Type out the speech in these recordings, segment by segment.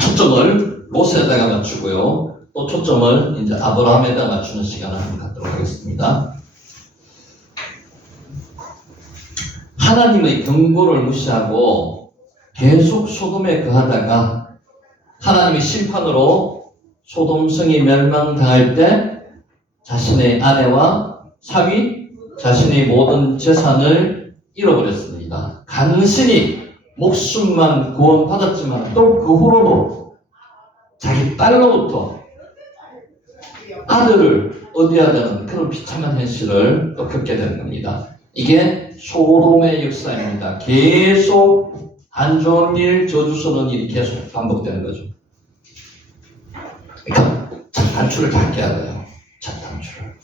초점을 롯에다가 맞추고요. 또 초점을 이제 아브라함에다 맞추는 시간을 한번 갖도록 하겠습니다. 하나님의 경고를 무시하고 계속 소돔에 거하다가 하나님의 심판으로 소돔성이 멸망당할 때 자신의 아내와 사위, 자신의 모든 재산을 잃어버렸습니다. 간신히 목숨만 구원받았지만 또 그 후로도 자기 딸로부터 아들을 얻어야 되는 그런 비참한 현실을 또 겪게 되는 겁니다. 이게 소돔의 역사입니다. 계속 안 좋은 일, 저주 서는 일이 계속 반복되는 거죠. 그러니까 단추를 잘 깨야 돼요. 첫 단추를.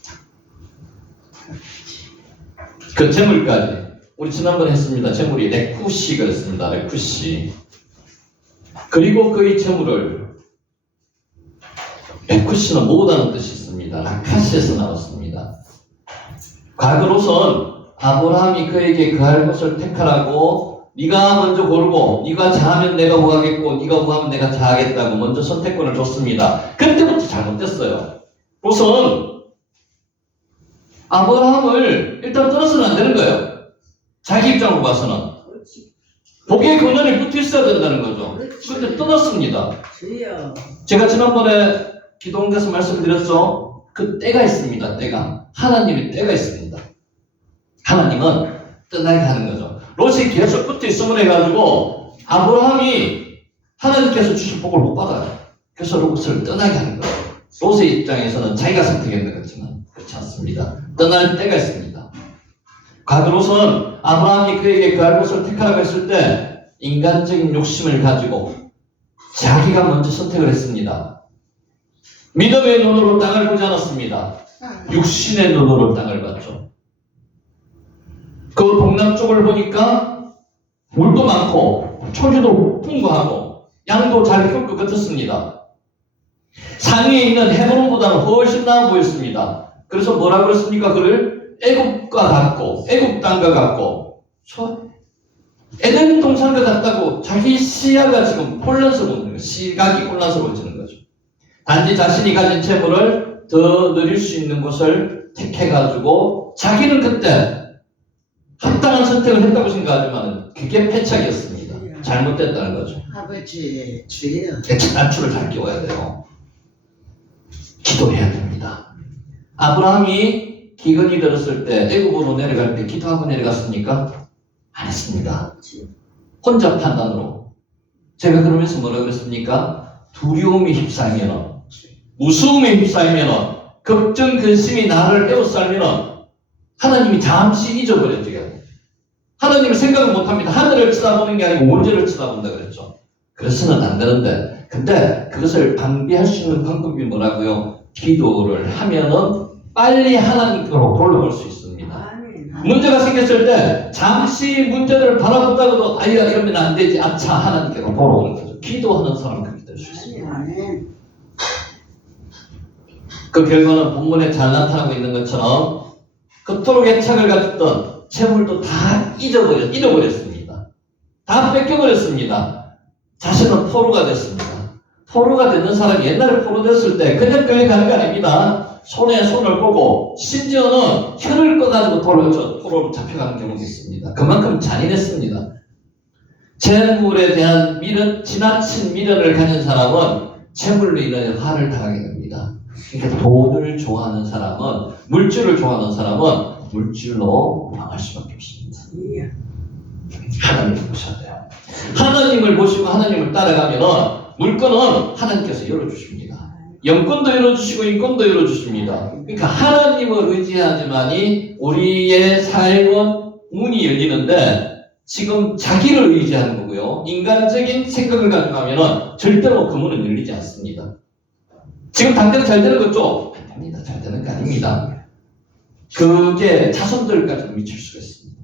그 재물까지 우리 지난번에 했습니다. 재물이 레쿠시 그랬습니다. 레쿠시. 그리고 그의 재물을 레쿠시는 모으다는 뜻이 있습니다. 라카시에서 나왔습니다. 과거로선 아브라함이 그에게 그할 것을 택하라고 네가 먼저 고르고 네가 자하면 내가 구하겠고 네가 구하면 내가 자하겠다고 먼저 선택권을 줬습니다. 그때부터 잘못됐어요. 우선 아브라함을 일단 떠나서는 안 되는 거예요. 자기 입장으로 봐서는 복의 근원에 붙어 있어야 된다는 거죠. 그런데 떠났습니다. 제가 지난번에 기도원에서 말씀드렸죠. 그 때가 있습니다. 때가. 하나님의 때가 있습니다. 하나님은 떠나게 하는 거죠. 롯이 계속 붙어 있으면 해가지고 아브라함이 하나님께서 주신 복을 못 받아요. 그래서 롯을 떠나게 하는 거예요. 롯의 입장에서는 자기가 선택했는 거지만 그렇지 않습니다. 떠날 때가 있습니다. 과거 롯은 아브라함이 그에게 그할 것을 택하라고 했을 때 인간적인 욕심을 가지고 자기가 먼저 선택을 했습니다. 믿음의 눈으로 땅을 보지 않았습니다. 육신의 눈으로 땅을 봤죠. 그 동남쪽을 보니까 물도 많고 초기도 풍부하고 양도 잘 키울 것 같았습니다. 상위에 있는 헤브론보다는 훨씬 나아 보였습니다. 그래서 뭐라 그랬습니까? 그를 애굽과 같고 애굽 땅과 같고 에덴 동산과 같다고 자기 시야가 지금 혼란스러운 거예요. 시각이 혼란스러워지는 거죠. 단지 자신이 가진 재물을 더 누릴 수 있는 곳을 택해가지고 자기는 그때 합당한 선택을 했다고 생각하지만 그게 패착이었습니다. 잘못됐다는 거죠. 아버지 주예요. 단추를 잘 끼워야 돼요. 기도해야 됩니다. 아브라함이 기근이 들었을 때 애굽으로 내려갈 때 기도하고 내려갔습니까? 안 했습니다. 혼자 판단으로. 제가 그러면서 뭐라고 그랬습니까? 두려움이 휩싸이면, 무서움에 휩싸이면, 걱정, 근심이 나를 에워싸면 하나님이 잠시 잊어버려져요. 하나님을 생각을 못합니다. 하늘을 쳐다보는 게 아니고 원죄를 쳐다본다 그랬죠. 그래서는 안 되는데, 근데 그것을 방비할 수 있는 방법이 뭐라고요? 기도를 하면은 빨리 하나님께로 돌아올 수 있습니다. 문제가 생겼을 때 잠시 문제를 바라보다가도 아이가 이러면 안 되지. 아차 하나님께로 돌아오는 거죠. 기도하는 사람은 그렇게 될 수 있습니다. 그 결과는 본문에 잘 나타나고 있는 것처럼 그토록 애착을 가졌던 재물도 다 잃어버렸습니다. 다 뺏겨버렸습니다. 자신은 포로가 됐습니다. 포로가 되는 사람이 옛날에 포로 됐을 때 그냥 끌려가는 게 아닙니다. 손에 손을 꽂고 심지어는 혀를 꺼가지고 포로로 잡혀가는 경우도 있습니다. 그만큼 잔인했습니다. 재물에 대한 지나친 미련을 가진 사람은 재물로 인해 화를 당하게 됩니다. 그러니까 돈을 좋아하는 사람은, 물질을 좋아하는 사람은 물질로 망할 수밖에 없습니다. 하나님을 보셔야 돼요. 하나님을 보시고 하나님을 따라가면 물건은 하나님께서 열어주십니다. 영권도 열어주시고 인권도 열어주십니다. 그러니까 하나님을 의지하지만이 우리의 삶은 문이 열리는데 지금 자기를 의지하는 거고요. 인간적인 생각을 가지고 가면은 절대로 그 문은 열리지 않습니다. 지금 당장 잘 되는 거죠? 안 됩니다. 잘 되는 게 아닙니다. 그게 자손들까지도 미칠 수가 있습니다.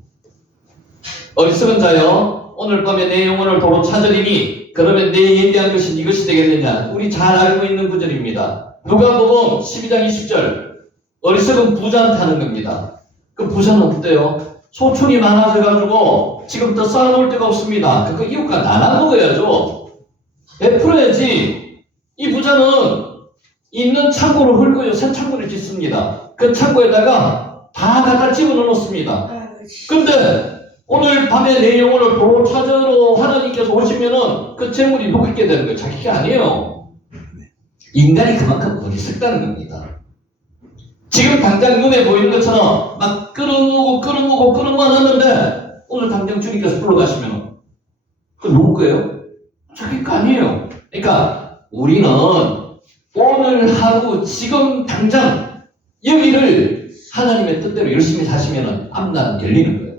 어리석은 자여, 오늘 밤에 내 영혼을 도로 찾으리니 그러면 내 예비한 것이 이것이 되겠느냐. 우리 잘 알고 있는 구절입니다. 누가복음 12장 20절. 어리석은 부자한테 하는 겁니다. 그 부자는 어때요? 소출이 많아져가지고 지금부터 쌓아놓을 데가 없습니다. 그거 이웃과 나눠 먹어야죠. 베풀어야지. 이 부자는 있는 창고를 헐고요. 새 창고를 짓습니다. 그 창고에다가 다 갖다 집어넣습니다. 근데 오늘 밤에 내 영혼을 도로 찾으러 하나님께서 오시면은 그 재물이 누구게 되는 거예요? 자기가 아니에요. 인간이 그만큼 어리석다는 겁니다. 지금 당장 눈에 보이는 것처럼 막 끄르고만 하는데 오늘 당장 주님께서 불러가시면 그 누구 거예요? 자기 거 아니에요. 그러니까 우리는 오늘 하루 지금 당장 여기를 하나님의 뜻대로 열심히 사시면 앞난 열리는 거예요.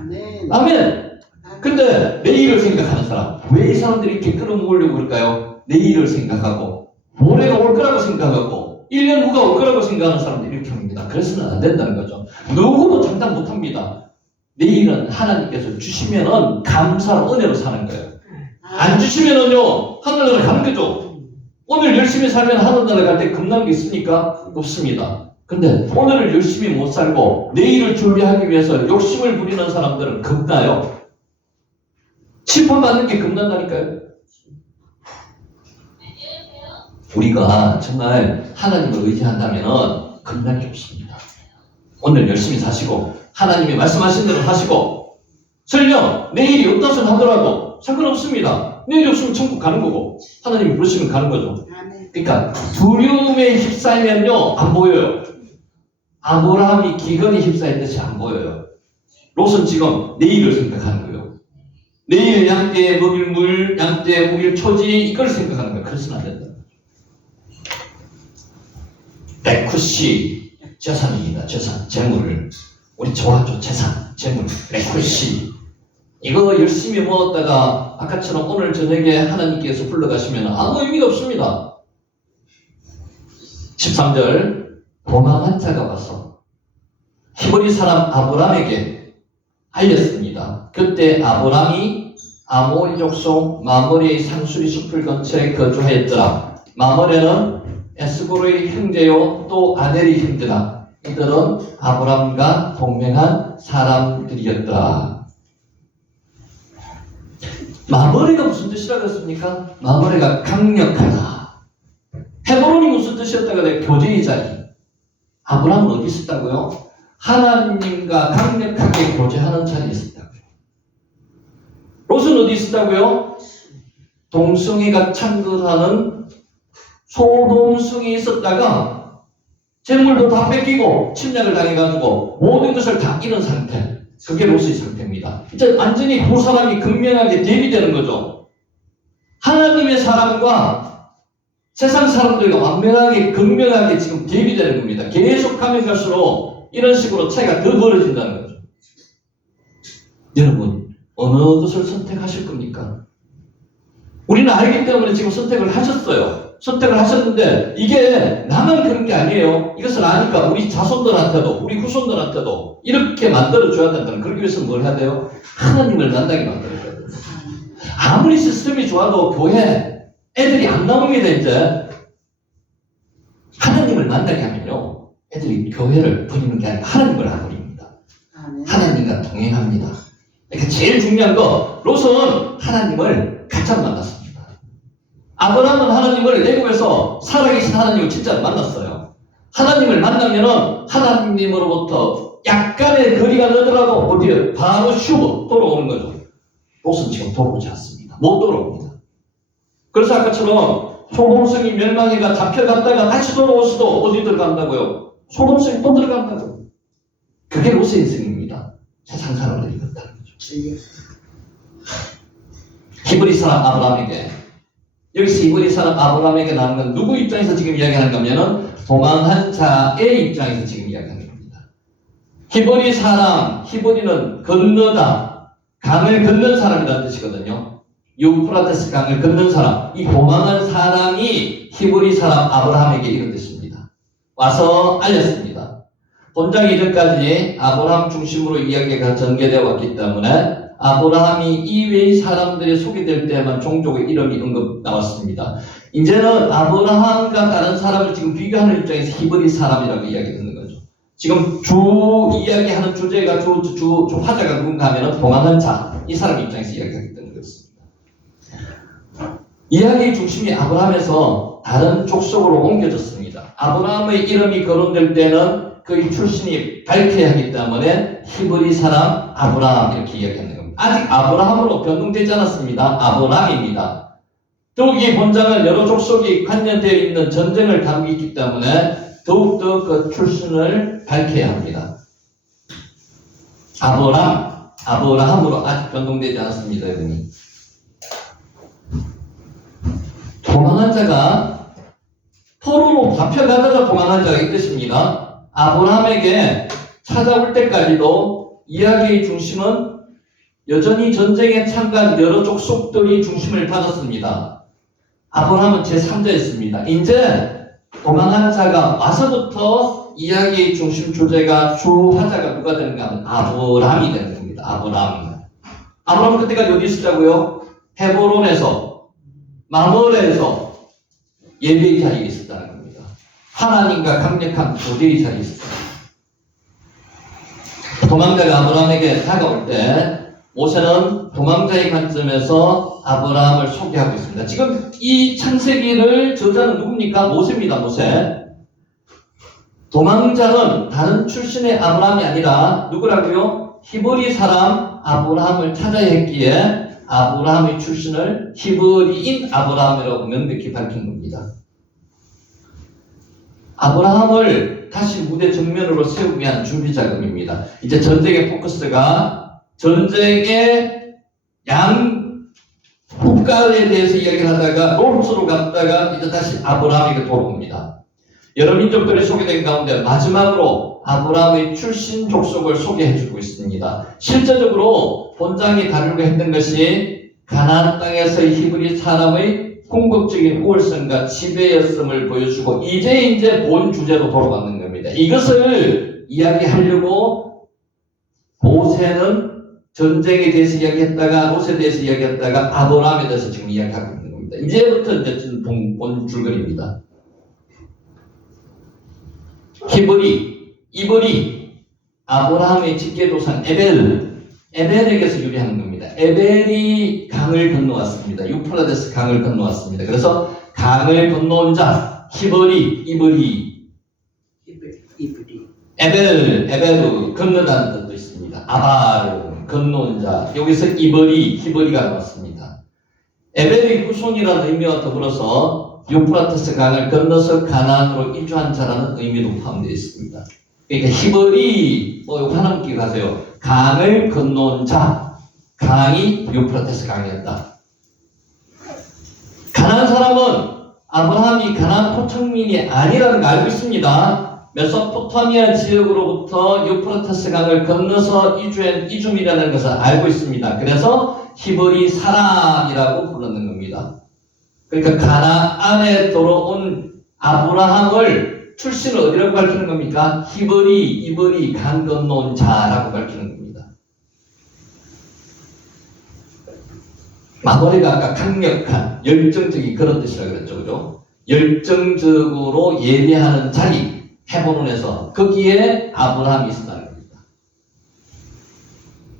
아멘. 아멘. 근데 내일을 생각하는 사람, 왜 이 사람들이 이렇게 끌어모으려고 그럴까요? 내일을 생각하고 모레가 올 거라고 생각하고 1년 후가 올 거라고 생각하는 사람들이 이렇게 합니다. 그래서는 안 된다는 거죠. 누구도 장담 못 합니다. 내일은 하나님께서 주시면은 감사로 은혜로 사는 거예요. 안 주시면은요, 하늘나라 가는 거죠. 오늘 열심히 살면 하늘나라 갈 때 겁나는 게 있습니까? 없습니다. 근데 오늘을 열심히 못 살고 내일을 준비하기 위해서 욕심을 부리는 사람들은 겁나요. 심판받는 게 겁난다니까요. 우리가 정말 하나님을 의지한다면 겁날 게 없습니다. 오늘 열심히 사시고 하나님이 말씀하신 대로 하시고 설령 내일이 없다 손 하더라도 상관없습니다. 내일이 없으면 천국 가는 거고 하나님이 부르시면 가는 거죠. 그러니까 두려움에 휩싸이면요 안 보여요. 아브라함이 기근에 휩싸였듯이 안 보여요. 롯은 지금 내일을 생각하는 거예요. 내일 양떼에 먹일 물, 양떼에 먹일 초지 이걸 생각하는 거예요. 그래서는 안 된다. 레쿠시 재산입니다. 재산, 재물. 우리 좋아하죠. 재산, 재물, 레쿠시. 이거 열심히 모았다가 아까처럼 오늘 저녁에 하나님께서 불러가시면 아무 의미가 없습니다. 13절 도망한 자가 와서 히브리 사람 아브람에게 알렸습니다. 그때 아브람이 아모리 족속 마므리의 상수리 숲을 근처에 거주하였더라. 마므레는 에스고르의 형제요 또 아델의 형제라. 이들은 아브람과 동맹한 사람들이었더라. 마므레가 무슨 뜻이라고 했습니까? 마므레가 강력하다. 헤브론이 무슨 뜻이었다고 해요? 교제의 자리. 아브람은 어디 있었다고요? 하나님과 강력하게 교제하는 자리에 있었다고요. 롯은 어디 있었다고요? 동성애가 창궐하는 소동성이 있었다가 재물도 다 뺏기고 침략을 당해가지고 모든 것을 다 잃은 상태. 그게 롯의 상태입니다. 이제 완전히 두 사람이 극명하게 대비되는 거죠. 하나님의 사람과 세상 사람들과 완벽하게 극명하게 지금 대비되는 겁니다. 계속 가면 갈수록 이런 식으로 차이가 더 벌어진다는 거죠. 여러분 어느 것을 선택하실 겁니까? 우리는 알기 때문에 지금 선택을 하셨어요. 선택을 하셨는데 이게 나만 그런 게 아니에요. 이것을 아니까 우리 자손들한테도 우리 후손들한테도 이렇게 만들어줘야 된다는. 그러기 위해서 뭘 해야 돼요? 하나님을 만나게 만들어줘야 돼요. 아무리 시스템이 좋아도 교회 애들이 안 나옵니다. 이제 하나님을 만나게 하면요 애들이 교회를 버리는 게 아니라 하나님을 안 버립니다. 하나님과 동행합니다. 그러니까 제일 중요한 거 롯은 하나님을 가짜 만났습니다. 아브라함은 하나님을 애굽에서 살아계신 하나님을 진짜 만났어요. 하나님을 만나면은 하나님으로부터 약간의 거리가 나더라도 어디에 바로 슈고 돌아오는 거죠. 롯은 지금 돌아오지 않습니다. 못 돌아옵니다. 그래서 아까처럼 소돔성이 멸망해가 잡혀갔다가 다시 돌아오서도 어디 들어간다고요? 소돔성이 또 들어간다고요. 그게 롯의 인생입니다. 세상 사람들이 그렇다는 거죠. 히브리 사람 아브라함에게 여기서 히브리 사람 아브라함에게 나온 건 누구 입장에서 지금 이야기하는 거냐면은 도망한 자의 입장에서 지금 이야기하는 겁니다. 히브리 사람, 히브리는 건너다, 강을 건넌 사람이라는 뜻이거든요. 유프라테스 강을 건넌 사람, 이 도망한 사람이 히브리 사람 아브라함에게 이런 뜻입니다. 와서 알렸습니다. 본장 이전까지 아브라함 중심으로 이야기가 전개되어 왔기 때문에 아브라함이 이외의 사람들이 소개될 때만 종족의 이름이 언급 나왔습니다. 이제는 아브라함과 다른 사람을 지금 비교하는 입장에서 히브리 사람이라고 이야기 듣는 거죠. 지금 주 이야기하는 주제가 주 화자가 누군가 하면은 동안한 자, 이 사람 입장에서 이야기하기 때문에 그렇습니다. 이야기의 중심이 아브라함에서 다른 족속으로 옮겨졌습니다. 아브라함의 이름이 거론될 때는 그의 출신이 밝혀야 하기 때문에 히브리 사람 아브라함 이렇게 이야기하는 겁니다. 아직 아브라함으로 변동되지 않았습니다. 아브라함입니다. 더욱 이 본장은 여러 족속이 관련되어 있는 전쟁을 다루고 있기 때문에 더욱더 그 출신을 밝혀야 합니다. 아브라함으로 아직 변동되지 않았습니다. 여러분이. 도망한 자가 포로로 잡혀가다가 도망한 자가 이 뜻입니다. 아브라함에게 찾아올 때까지도 이야기의 중심은 여전히 전쟁에 참가한 여러 족속들이 중심을 받았습니다. 아브라함은 제3자였습니다. 이제 도망한 자가 와서부터 이야기의 중심 주제가 주 화자가 누가 되는가 하면 아브라함이 되는 겁니다. 아브라함은 그때까지 어디 있었다고요? 헤브론에서 마므레에서 예배의 자리에 있었다는 겁니다. 하나님과 강력한 교제의 자리에 있었습니다. 도망자가 아브라함에게 다가올 때 모세는 도망자의 관점에서 아브라함을 소개하고 있습니다. 지금 이 창세기를 저자는 누굽니까? 모세입니다. 모세. 도망자는 다른 출신의 아브라함이 아니라 누구라고요? 히브리 사람 아브라함을 찾아야 했기에 아브라함의 출신을 히브리인 아브라함이라고 명백히 밝힌 겁니다. 아브라함을 다시 무대 정면으로 세우기 위한 준비 작업입니다. 이제 전쟁의 포커스가 전쟁의 양 국가에 대해서 이야기를 하다가 롯으로 갔다가 이제 다시 아브라함에게 돌아옵니다. 여러 민족들이 소개된 가운데 마지막으로 아브라함의 출신 족속을 소개해주고 있습니다. 실제적으로 본장이 다루려고 했던 것이 가나안 땅에서의 히브리 사람의 궁극적인 우월성과 지배였음을 보여주고 이제 본 주제로 돌아가는 겁니다. 이것을 이야기하려고 모세는 전쟁에 대해서 이야기했다가 롯에 대해서 이야기했다가 아브라함에 대해서 지금 이야기하고 있는 겁니다. 이제부터 이제 본 줄거리입니다. 이브리, 아브라함의 직계조상 에벨에게서 유래하는 겁니다. 에벨이 강을 건너왔습니다. 유프라데스 강을 건너왔습니다. 그래서 강을 건너온 자, 이브리, 에벨, 건너다는 뜻도 있습니다. 아발, 건너온 자, 여기서 히브리가 나왔습니다. 에벨의 후손이라는 의미와 더불어서 유프라테스 강을 건너서 가나안으로 이주한 자라는 의미도 포함되어 있습니다. 그러니까 히브리, 이거 하나 기억하세요. 강을 건너온 자, 강이 유프라테스 강이었다. 가나안 사람은 아브라함이 가나안 토착민이 아니라는 걸 알고 있습니다. 메소포타미아 지역으로부터 유프라테스 강을 건너서 이주민이라는 것을 알고 있습니다. 그래서 히브리 사람이라고 부르는 겁니다. 그러니까 가나안에 들어온 아브라함을 출신을 어디라고 밝히는 겁니까? 이브리, 강 건너온 자라고 밝히는 겁니다. 마거리가 아까 강력한, 열정적인 그런 뜻이라고 그랬죠. 그죠? 열정적으로 예배하는 자리, 헤브론에서 거기에 아브라함이 있었다는 겁니다.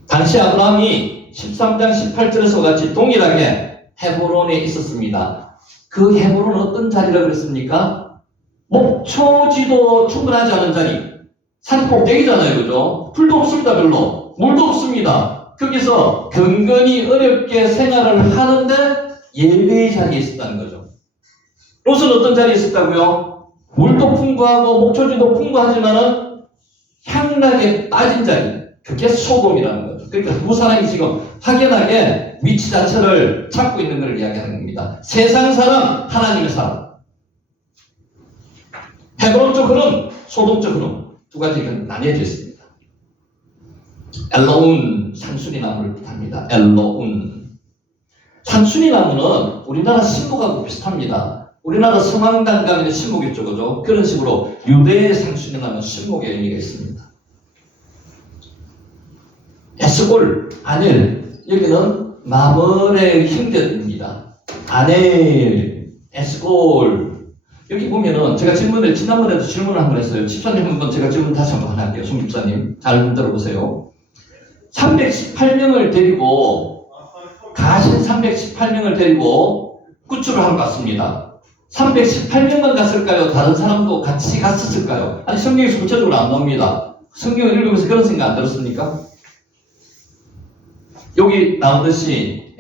당시 아브라함이 13장 18절에서 같이 동일하게 헤브론에 있었습니다. 그 헤브론은 어떤 자리라고 그랬습니까? 목초지도 충분하지 않은 자리. 산 꼭대기잖아요. 그죠? 풀도 없습니다. 별로. 물도 없습니다. 거기서 경건히 어렵게 생활을 하는데 예배의 자리에 있었다는 거죠. 롯은 어떤 자리에 있었다고요? 물도 풍부하고 목초지도 풍부하지만은 향락에 빠진 자리. 그게 소돔이라는 거죠. 그러니까 두 사람이 지금 확연하게 위치 자체를 찾고 있는 것을 이야기하는 겁니다. 세상 사람, 하나님의 사람. 헤브론적 흐름, 소돔적 흐름. 두 가지가 나뉘어져 있습니다. 엘로운, 상수리 나무를 뜻합니다. 엘로운. 상수리 나무는 우리나라 신목하고 비슷합니다. 우리나라 성황당 가면 신목 있죠, 그죠? 그런 식으로 유대의 상수리 나무는 신목의 의미가 있습니다. 에스골, 아넬, 여기는 마물의 형제들입니다. 아넬, 에스골, 여기 보면은 제가 지난번에도 질문을 한 번 했어요. 집사님 한번 제가 질문 다시 한번 하나 할게요. 손 집사님. 잘 들어보세요. 318명을 데리고, 가신 318명을 데리고 구출을 하러 갔습니다. 318명만 갔을까요? 다른 사람도 같이 갔었을까요? 아니, 성경에서 구체적으로 안 나옵니다. 성경을 읽으면서 그런 생각 안 들었습니까? 여기 나오듯이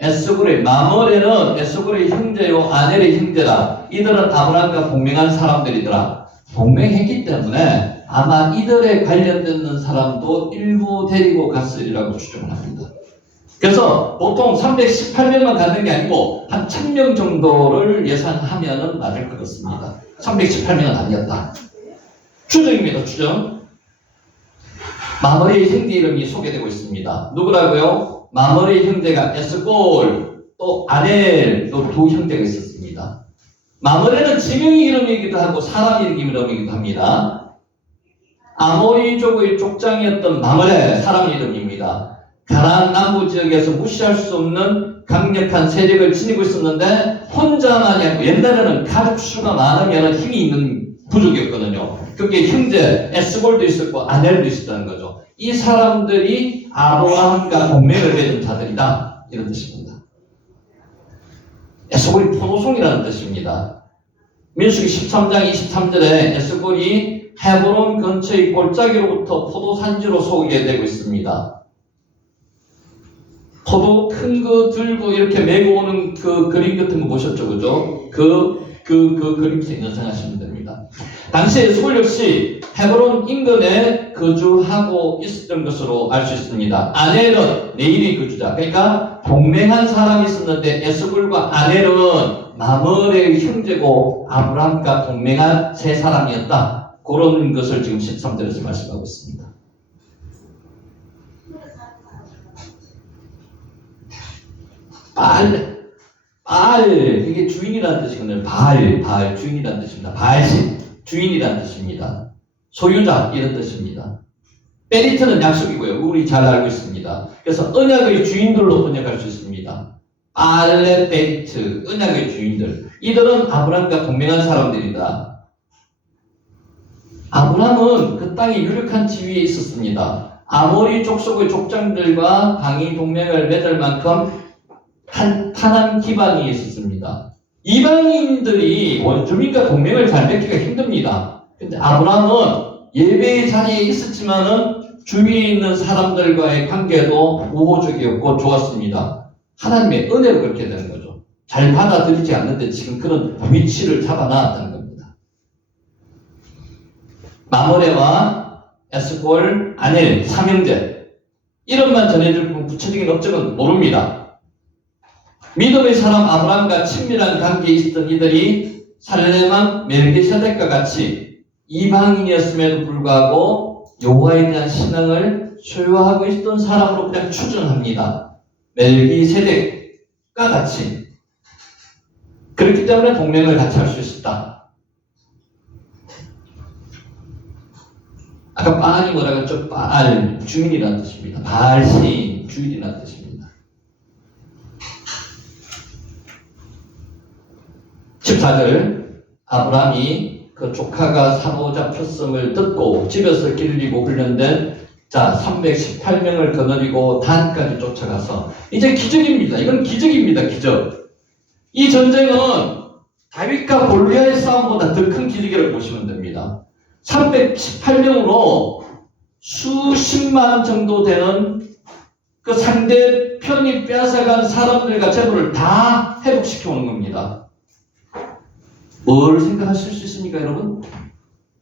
마므레는 에스골의 형제요 아넬의 형제라. 이들은 아브라함과 동맹한 사람들이더라. 동맹했기 때문에 아마 이들에 관련되는 사람도 일부 데리고 갔으리라고 추정을 합니다. 그래서 보통 318명만 가는 게 아니고 한 1000명 정도를 예상하면 맞을 것 같습니다. 318명은 아니었다. 추정입니다. 추정. 마므레의 형제 이름이 소개되고 있습니다. 누구라고요? 마므레의 형제가 에스골, 또 아넬, 또 두 형제가 있었습니다. 마므레는 지명의 이름이기도 하고 사람 이름이기도 합니다. 아모리족의 족장이었던 마므레, 사람 이름입니다. 가나안 남부 지역에서 무시할 수 없는 강력한 세력을 지니고 있었는데 혼자만이 아니고 옛날에는 가족 수가 많으면 힘이 있는 부족이었거든요. 그게 형제 에스골도 있었고 아넬도 있었다는 거죠. 이 사람들이 아브라함과 동맹을 맺은 자들이다, 이런 뜻입니다. 에스골이 포도송이라는 뜻입니다. 민수기 13장 23절에 에스골이 헤브론 근처의 골짜기로부터 포도산지로 소개되고 있습니다. 포도 큰 거 들고 이렇게 메고 오는 그 그림 같은 거 보셨죠? 그죠? 그 그림책 연상하시면 됩니다. 당시 에스골 역시 헤브론 인근에 거주하고 있었던 것으로 알 수 있습니다. 아넬은 내일의 거주자. 그러니까 동맹한 사람이 있었는데 에스골과 아넬은 마므레의 형제고 아브라함과 동맹한 세 사람이었다. 그런 것을 지금 13절에서 말씀하고 있습니다. 이게 주인이라는 뜻이거든요. 주인이라는 뜻입니다. 바알신, 주인이라는 뜻입니다. 소유자, 이런 뜻입니다. 베리트는 약속이고요. 우리 잘 알고 있습니다. 그래서 언약의 주인들로 번역할 수 있습니다. 알레 베리트, 언약의 주인들. 이들은 아브라함과 동맹한 사람들이다. 아브라함은 그 땅에 유력한 지위에 있었습니다. 아모리 족속의 족장들과 방위 동맹을 맺을 만큼 탄탄한 기반이 있었습니다. 이방인들이 원주민과 동맹을 잘 맺기가 힘듭니다. 근데 아브라함은 예배의 자리에 있었지만은 주위에 있는 사람들과의 관계도 우호적이었고 좋았습니다. 하나님의 은혜로 그렇게 되는 거죠. 잘 받아들이지 않는데 지금 그런 위치를 잡아놨다는 겁니다. 마므레와 에스골, 아넬, 삼형제, 이름만 전해줄 뿐 구체적인 업적은 모릅니다. 믿음의 사람 아브라함과 친밀한 관계에 있었던 이들이 살레만 멜기세덱과 같이 이방인이었음에도 불구하고 여호와에 대한 신앙을 소유하고 있었던 사람으로 그냥 추정합니다. 멜기세덱과 같이. 그렇기 때문에 동맹을 같이 할 수 있었다. 아까 바알이 뭐라고 했죠? 바알, 주인이라는 뜻입니다. 바알신, 주인이라는 뜻입니다. 14절, 아브라함이 그 조카가 사로잡혔음을 듣고 집에서 길리고 훈련된 자 318명을 거느리고 단까지 쫓아가서, 이제 기적입니다. 이건 기적입니다. 기적. 이 전쟁은 다윗과 골리앗의 싸움보다 더 큰 기적이라고 보시면 됩니다. 318명으로 수십만 정도 되는 그 상대편이 빼앗아간 사람들과 재물을 다 회복시켜 오는 겁니다. 뭘 생각하실 수 있습니까, 여러분?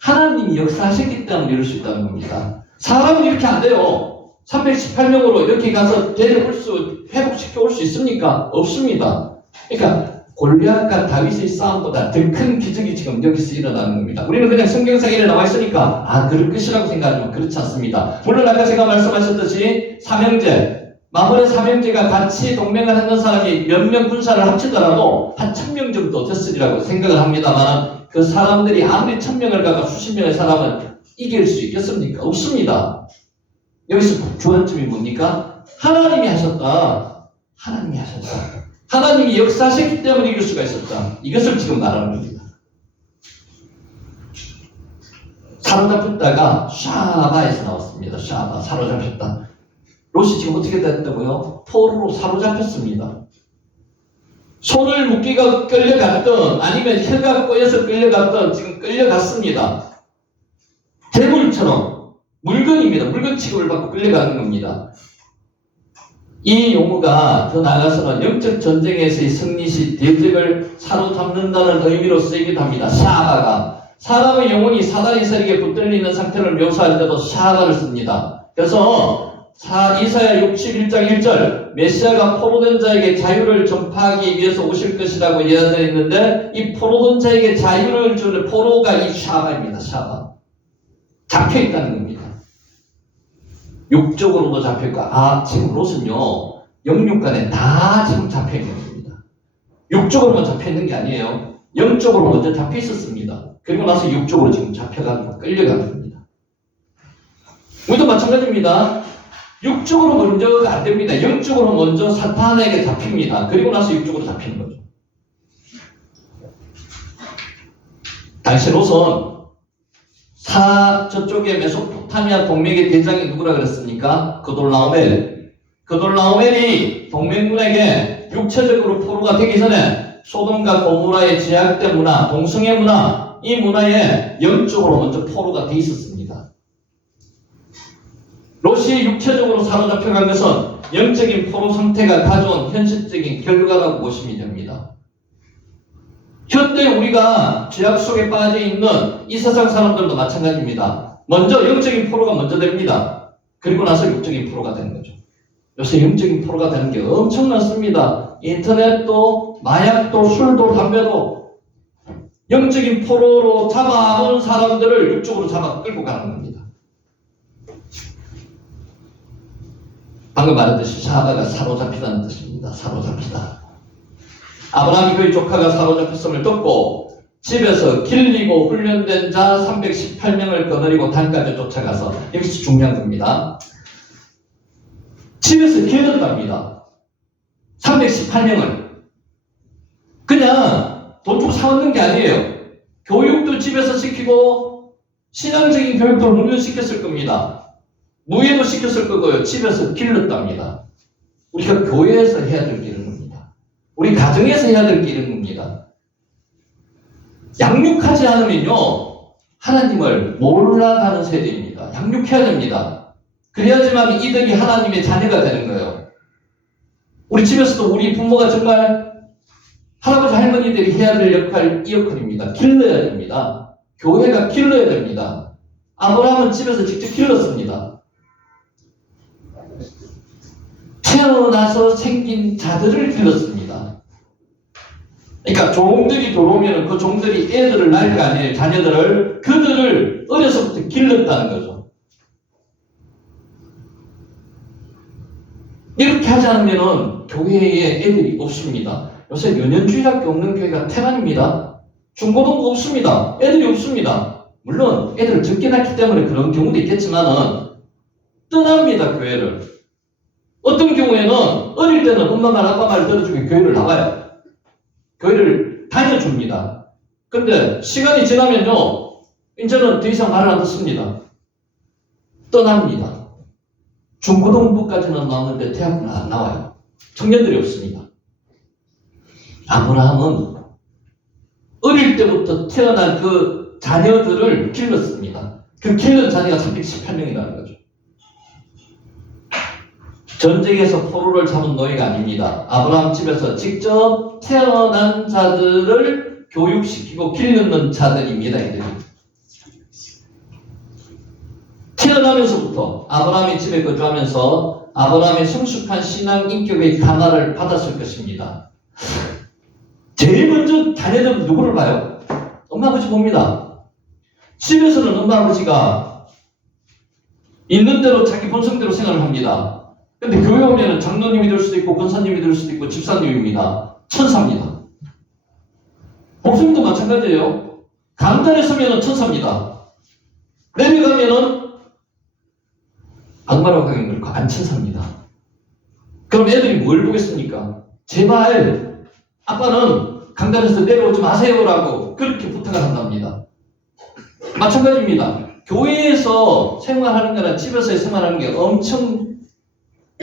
하나님이 역사하셨기 때문에 이럴 수 있다는 겁니다. 사람은 이렇게 안 돼요. 318명으로 이렇게 가서 회복시켜 올 수 있습니까? 없습니다. 그러니까 골리앗과 다윗의 싸움보다 더 큰 기적이 지금 여기서 일어나는 겁니다. 우리는 그냥 성경상에 나와 있으니까 그럴 것이라고 생각하지만 그렇지 않습니다. 물론 아까 제가 말씀하셨듯이 마므레 삼형제가 같이 동맹을 하는 사람이 몇 명 군사를 합치더라도 한 1000명 정도 됐으리라고 생각을 합니다만, 그 사람들이 아무리 1000명을 가고 수십 명의 사람을 이길 수 있겠습니까? 없습니다. 여기서 주안점이 뭡니까? 하나님이 하셨다. 하나님이 역사하셨기 때문에 이길 수가 있었다. 이것을 지금 말하는 겁니다. 사로잡혔다가 샤바에서 나왔습니다. 샤바, 사로잡혔다. 롯이 지금 어떻게 됐다고요? 포로로 사로잡혔습니다. 손을 묶기가 끌려갔던 아니면 혀가 꼬여서 끌려갔던 지금 끌려갔습니다. 대물처럼 물건입니다. 물건 취급을 받고 끌려가는 겁니다. 이 용어가 더 나아가서는 영적 전쟁에서의 승리 시 대적을 사로잡는다는 의미로 쓰이기도 합니다. 샤바가 사람의 영혼이 사단의 세력에 붙들리는 상태를 묘사할 때도 샤바를 씁니다. 그래서 이사야 61장 1절 메시아가 포로된 자에게 자유를 전파하기 위해서 오실 것이라고 예언되어 있는데 이 포로된 자에게 자유를 주는 포로가 이 샤바입니다. 샤바. 잡혀있다는 겁니다. 육적으로도 잡혀있고 지금 롯은요 영육간에 다 지금 잡혀있는 겁니다. 육적으로만 잡혀있는 게 아니에요. 영적으로 먼저 잡혀있었습니다. 그리고 나서 육적으로 지금 잡혀가지고 끌려가는 겁니다. 우리도 마찬가지입니다. 육적으로 먼저가 안 됩니다. 영적으로 먼저 사탄에게 잡힙니다. 그리고 나서 육적으로 잡히는 거죠. 당시 롯은 저쪽에 메소포타미아 동맹의 대장이 누구라 그랬습니까? 그돌라오멜이 동맹군에게 육체적으로 포로가 되기 전에 소돔과 고모라의 제약된 문화, 동성애 문화, 이 문화에 영적으로 먼저 포로가 돼 있었습니다. 롯이 육체적으로 사로잡혀간 것은 영적인 포로 상태가 가져온 현실적인 결과라고 보시면 됩니다. 현대 우리가 죄악 속에 빠져 있는 이 세상 사람들도 마찬가지입니다. 먼저 영적인 포로가 먼저 됩니다. 그리고 나서 육적인 포로가 되는 거죠. 요새 영적인 포로가 되는 게 엄청 많습니다. 인터넷도, 마약도, 술도, 담배도 영적인 포로로 잡아온 사람들을 육적으로 잡아 끌고 가는 겁니다. 방금 말했듯이 샤바가 사로잡히다는 뜻입니다. 사로잡히다. 아브라함이 그의 조카가 사로잡혔음을 듣고 집에서 길리고 훈련된 자 318명을 거느리고 단까지 쫓아가서 여기서 중요한 겁니다. 집에서 길렀답니다. 318명을. 그냥 돈 주고 사왔는 게 아니에요. 교육도 집에서 시키고 신앙적인 교육도 훈련시켰을 겁니다. 무예도 시켰을 거고요. 집에서 길렀답니다. 우리가 교회에서 해야 될 길은 겁니다. 우리 가정에서 해야 될 길은 겁니다. 양육하지 않으면요 하나님을 몰라가는 세대입니다. 양육해야 됩니다. 그래야지만 이들이 하나님의 자녀가 되는 거예요. 우리 집에서도 우리 부모가 정말 할아버지 할머니들이 해야 될 역할, 이 역할입니다. 길러야 됩니다. 교회가 길러야 됩니다. 아브라함은 집에서 직접 길렀습니다. 태어나서 생긴 자들을 길렀습니다. 그러니까 종들이 들어오면 그 종들이 애들을 낳을 거 아니에요. 자녀들을. 그들을 어려서부터 길렀다는 거죠. 이렇게 하지 않으면 교회에 애들이 없습니다. 요새 연연주의학교 없는 교회가 태반입니다. 중고등부 없습니다. 애들이 없습니다. 물론 애들을 적게 낳기 때문에 그런 경우도 있겠지만은 떠납니다. 교회를. 어떤 경우에는 어릴 때는 엄마 말 아빠 말 들어주고 교회를 나와요. 교회를 다녀줍니다. 근데 시간이 지나면요 이제는 더 이상 말을 안 듣습니다. 떠납니다. 중고등부까지는 나오는데 대학은 안 나와요. 청년들이 없습니다. 아브라함은 어릴 때부터 태어난 그 자녀들을 길렀습니다. 그 길른 자녀가 318명이라는 거죠. 전쟁에서 포로를 잡은 노예가 아닙니다. 아브라함 집에서 직접 태어난 자들을 교육시키고 길르는 자들입니다. 이들이. 태어나면서부터 아브라함의 집에 거주하면서 아브라함의 성숙한 신앙 인격의 강화를 받았을 것입니다. 제일 먼저 자녀들은 누구를 봐요? 엄마 아버지 봅니다. 집에서는 엄마 아버지가 있는 대로 자기 본성대로 생활을 합니다. 근데 교회 오면은 장로님이 될 수도 있고 권사님이 될 수도 있고 집사님입니다. 천사입니다. 목사님도 마찬가지예요. 강단에 서면은 천사입니다. 내려가면은 악마라고 하긴 그렇고 안천사입니다. 그럼 애들이 뭘 보겠습니까? 제발 아빠는 강단에서 내려오지 마세요라고 그렇게 부탁을 한답니다. 마찬가지입니다. 교회에서 생활하는 거랑 집에서 생활하는 게 엄청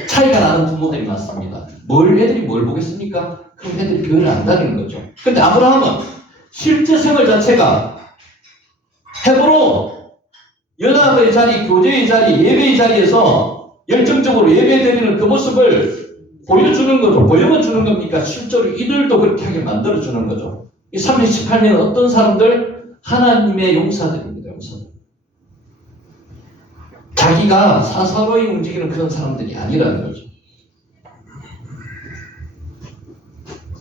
차이가 나는 부모들이 많습니다. 애들이 뭘 보겠습니까? 그럼 애들이 교회를 안 다니는 거죠. 근데 아브라함은 실제 생활 자체가 헤브론 연합의 자리, 교제의 자리, 예배의 자리에서 열정적으로 예배드리는 그 모습을 보여주는 거죠. 보여주는 겁니까? 실제로 이들도 그렇게 하게 만들어주는 거죠. 이 318년은 어떤 사람들? 하나님의 용사들입니다. 용사들. 자기가 사사로이 움직이는 그런 사람들이 아니라는 거죠.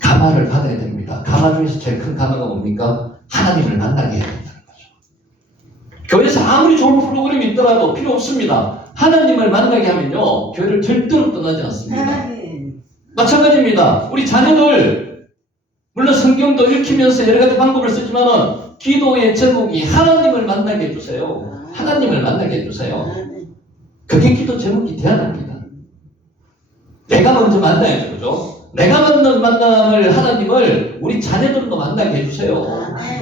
감화를 받아야 됩니다. 감화 중에서 제일 큰 감화가 뭡니까? 하나님을 만나게 해야 된다는 거죠. 교회에서 아무리 좋은 프로그램이 있더라도 필요 없습니다. 하나님을 만나게 하면요, 교회를 절대로 떠나지 않습니다. 마찬가지입니다. 우리 자녀들, 물론 성경도 읽히면서 여러 가지 방법을 쓰지만은 기도의 제목이 하나님을 만나게 해주세요. 하나님을 만나게 해주세요. 그게 기도 제목이 돼야 됩니다. 내가 먼저 만나야죠, 그죠? 내가 만난 만남을 하나님을 우리 자녀들도 만나게 해주세요.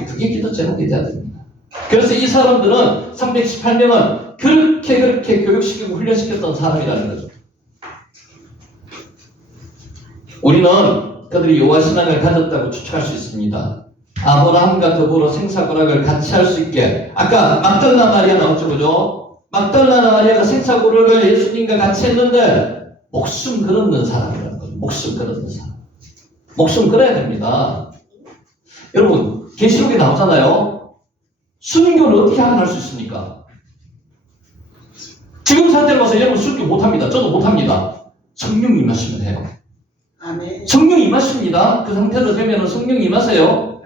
그게 기도 제목이 돼야 됩니다. 그래서 이 사람들은 318명은 그렇게 교육시키고 훈련시켰던 사람이라는 거죠. 우리는 그들이 여호와신앙을 가졌다고 추측할 수 있습니다. 아브라함과 더불어 생사고락을 같이 할 수 있게, 아까 막달라 마리아 나왔죠, 그죠? 막달라 마리아가 생사고락을 예수님과 같이 했는데 목숨 걸었는 사람이라는 거죠. 목숨 걸었는 사람. 목숨 걸어야 됩니다. 여러분, 계시록에 나오잖아요. 순교를 어떻게 하면 할 수 있습니까? 지금 상태로 봐서 여러분 순교 못합니다. 저도 못합니다. 성령이 임하시면 해요. 아멘. 성령이 임하십니다. 그 상태로 되면 성령이 임하세요.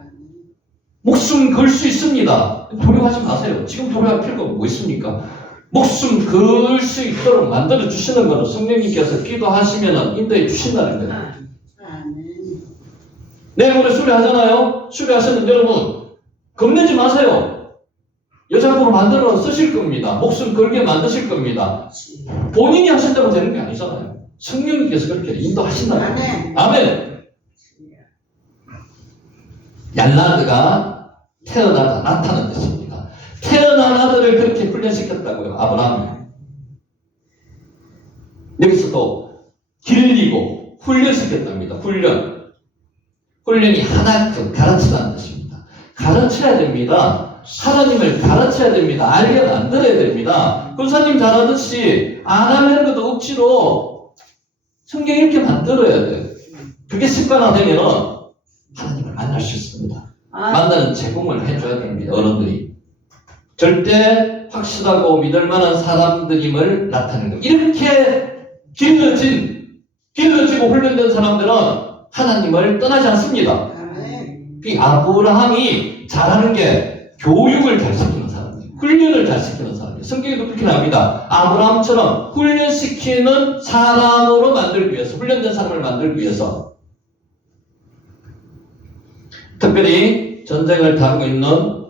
목숨 걸 수 있습니다. 두려워하지 마세요. 지금 두려워할 필요가 뭐 있습니까? 목숨 걸 수 있도록 만들어 주시는 거로 성령님께서 기도하시면 인도해 주신다는 거예요. 아멘. 내일 모레 수료하잖아요. 수료하시는 여러분 겁내지 마세요. 여자분으로 만들어 쓰실 겁니다. 목숨 걸게 만드실 겁니다. 본인이 하신다고 되는 게 아니잖아요. 성령님께서 그렇게 인도하신다는 거예요. 아멘. 얄라드가 태어나다 나타난 뜻입니다. 태어난 아들을 그렇게 훈련시켰다고요. 아브라함이. 여기서 또 길리고 훈련시켰답니다. 훈련이 하나끔 가르치라는 뜻입니다. 가르쳐야 됩니다. 하나님을 가르쳐야 됩니다. 알게 만들어야 됩니다. 군사님 잘하듯이 안 하면 것도 억지로 성경 이렇게 만들어야 돼요. 그게 습관화되면 하나님을 만날 수 있습니다. 만나는 제공을 해줘야 됩니다. 어른들이. 절대 확실하고 믿을 만한 사람들임을 나타내는 거예요. 이렇게 길러지고 훈련된 사람들은 하나님을 떠나지 않습니다. 이 아브라함이 잘하는 게 교육을 잘 시키는 사람이에요. 훈련을 잘 시키는 사람이에요. 성경에도 그렇게 나옵니다. 아브라함처럼 훈련시키는 사람으로 만들기 위해서, 훈련된 사람을 만들기 위해서. 특별히 전쟁을 다루고 있는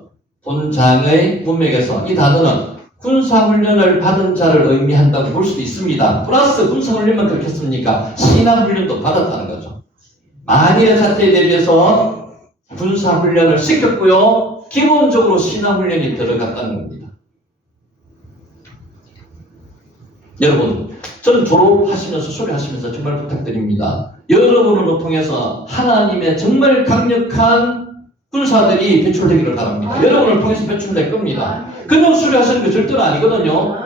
본장의 문맥에서 이 단어는 군사훈련을 받은 자를 의미한다고 볼 수도 있습니다. 플러스 군사훈련만 그렇겠습니까? 신앙훈련도 받았다는 거죠. 만일의 사태에 대비해서 군사훈련을 시켰고요. 기본적으로 신앙훈련이 들어갔다는 겁니다. 여러분, 저는 졸업하시면서 수료하시면서 정말 부탁드립니다. 여러분을 통해서 하나님의 정말 강력한 군사들이 배출되기를 바랍니다. 여러분을 통해서 배출될 겁니다. 그냥 수료하시는 게 절대로 아니거든요.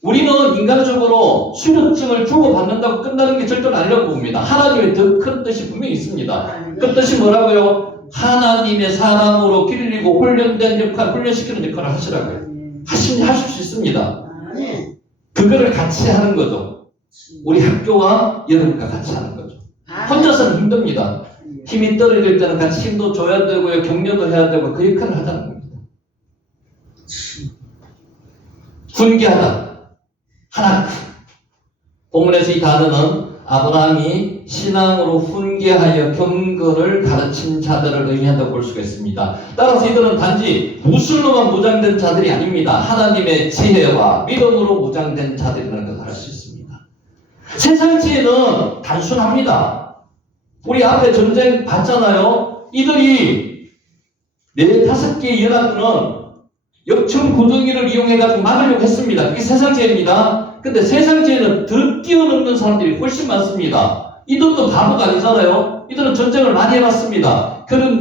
우리는 인간적으로 수료증을 주고받는다고 끝나는 게 절대로 아니라고 봅니다. 하나님의 더 큰 뜻이 분명히 있습니다. 그 뜻이 뭐라고요? 하나님의 사람으로 길리고 훈련된 역할, 훈련시키는 역할을 하시라고요. 하실 수 있습니다. 그거를 같이 하는 거죠. 우리 학교와 여러분과 같이 하는 거죠. 혼자서는 힘듭니다. 힘이 떨어질 때는 같이 힘도 줘야 되고요. 격려도 해야 되고 그 역할을 하자는 겁니다. 훈계하다. 하나. 본문에서 이 단어는 아브라함이 신앙으로 훈계하여 경거를 가르친 자들을 의미한다고 볼 수가 있습니다. 따라서 이들은 단지 무술로만 무장된 자들이 아닙니다. 하나님의 지혜와 믿음으로 무장된 자들이라는 것을 알 수 있습니다. 세상 지혜는 단순합니다. 우리 앞에 전쟁 봤잖아요. 이들이 4-5개의 연합군은 역청 구덩이를 이용해가지고 막으려고 했습니다. 그게 세상지혜입니다. 근데 세상지혜는 더 뛰어넘는 사람들이 훨씬 많습니다. 이들도 바보가 아니잖아요. 이들은 전쟁을 많이 해봤습니다. 그게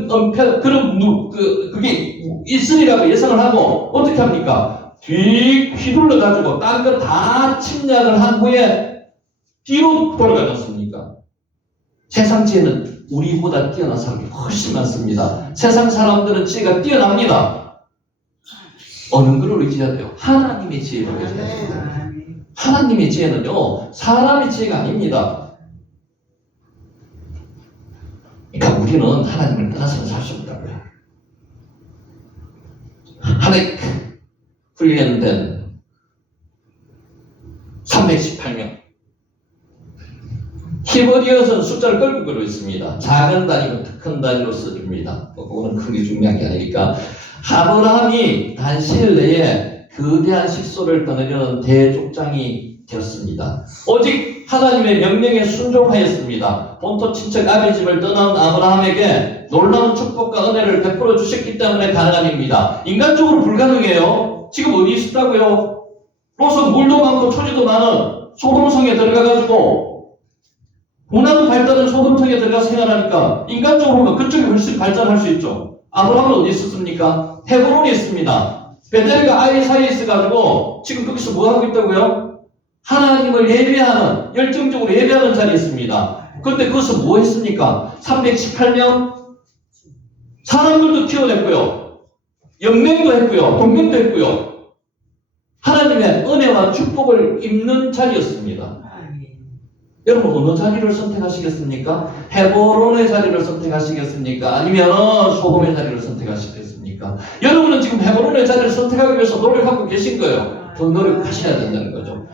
있으리라고 예상을 하고, 어떻게 합니까? 휘둘러가지고, 딴 거 다 침략을 한 후에, 뒤로 돌아가지 않습니까? 세상 지혜는 우리보다 뛰어난 사람이 훨씬 많습니다. 세상 사람들은 지혜가 뛰어납니다. 어느 것을 의지해야 돼요? 하나님의 지혜를 의지해야 돼요. 하나님의 지혜는요, 사람의 지혜가 아닙니다. 그러니까 우리는 하나님을 떠나서는 살 수 없다고요. 하나님 훈련된 318명. 히브리어서는 숫자를 끌고 그려 있습니다. 작은 단위고 큰 단위로 써줍니다. 그거는 크게 중요한 게 아니니까. 아브라함이 단시일 내에 거대한 식소를 거느리는 대족장이 되었습니다. 오직 하나님의 명령에 순종하였습니다. 본토 친척 아비 집을 떠난 아브라함에게 놀라운 축복과 은혜를 베풀어 주셨기 때문에 가능한 일입니다. 인간적으로 불가능해요. 지금 어디 있었다고요? 롯은 물도 많고 초지도 많은 소돔성에 들어가가지고 문화도 발달한 소돔성에 들어가 생활하니까 인간적으로 그쪽이 훨씬 발전할 수 있죠. 아브라함은 어디 있었습니까? 헤브론에 있습니다. 베델과 아이 사이에 있어가지고 지금 거기서 뭐 하고 있다고요? 하나님을 예배하는, 열정적으로 예배하는 자리에 있습니다. 그런데 그것은 뭐 했습니까? 318명 사람들도 키워냈고요. 연맹도 했고요. 동맹도 했고요. 하나님의 은혜와 축복을 입는 자리였습니다. 여러분 어느 자리를 선택하시겠습니까? 헤브론의 자리를 선택하시겠습니까? 아니면 소돔의 자리를 선택하시겠습니까? 여러분은 지금 헤브론의 자리를 선택하기 위해서 노력하고 계신 거예요. 더 노력하셔야 된다는 거죠.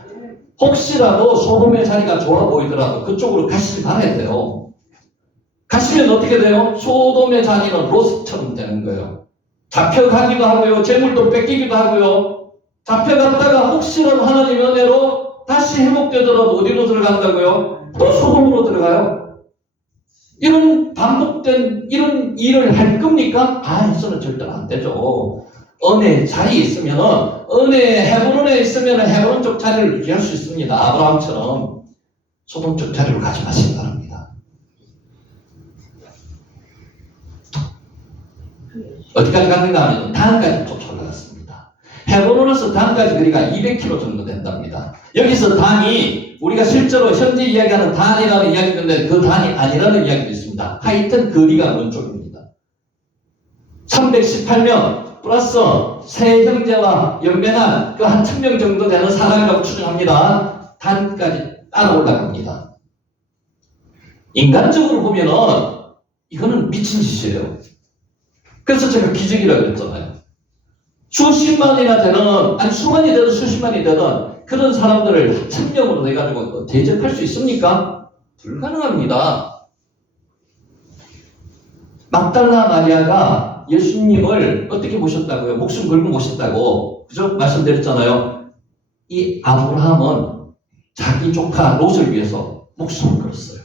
혹시라도 소돔의 자리가 좋아 보이더라도 그쪽으로 가시지 말아야 돼요. 가시면 어떻게 돼요? 소돔의 자리는 롯처럼 되는 거예요. 잡혀가기도 하고요. 재물도 뺏기기도 하고요. 잡혀갔다가 혹시라도 하나님의 은혜로 다시 회복되더라도 어디로 들어간다고요? 또 소돔으로 들어가요. 이런 반복된 이런 일을 할 겁니까? 해서는 절대로 안 되죠. 은혜 자리에 있으면은, 헤브론에 있으면은 헤브론 쪽 자리를 유지할 수 있습니다. 아브라함처럼. 소돔 쪽 자리로 가지 마시기 바랍니다. 어디까지 갔는가 하면 단까지 쫓아 올라갔습니다. 헤브론에서 단까지 거리가 200km 정도 된답니다. 여기서 단이 우리가 실제로 현재 이야기하는 단이라는 이야기인데 그 단이 아니라는 이야기도 있습니다. 하여튼 거리가 먼 쪽입니다. 318명 플러스 세 형제와 연맹한 그 한 1000명 정도 되는 사람이라고 추정합니다. 단까지 따라 올라갑니다. 인간적으로 보면은 이거는 미친 짓이에요. 그래서 제가 기적이라고 했잖아요. 수십만이나 되는, 아니 수만이 되든 수십만이 되든 그런 사람들을 1000명으로 해가지고 대접할 수 있습니까? 불가능합니다. 막달라 마리아가 예수님을 어떻게 모셨다고요? 목숨 걸고 모셨다고. 그죠? 말씀드렸잖아요. 이 아브라함은 자기 조카 롯을 위해서 목숨을 걸었어요.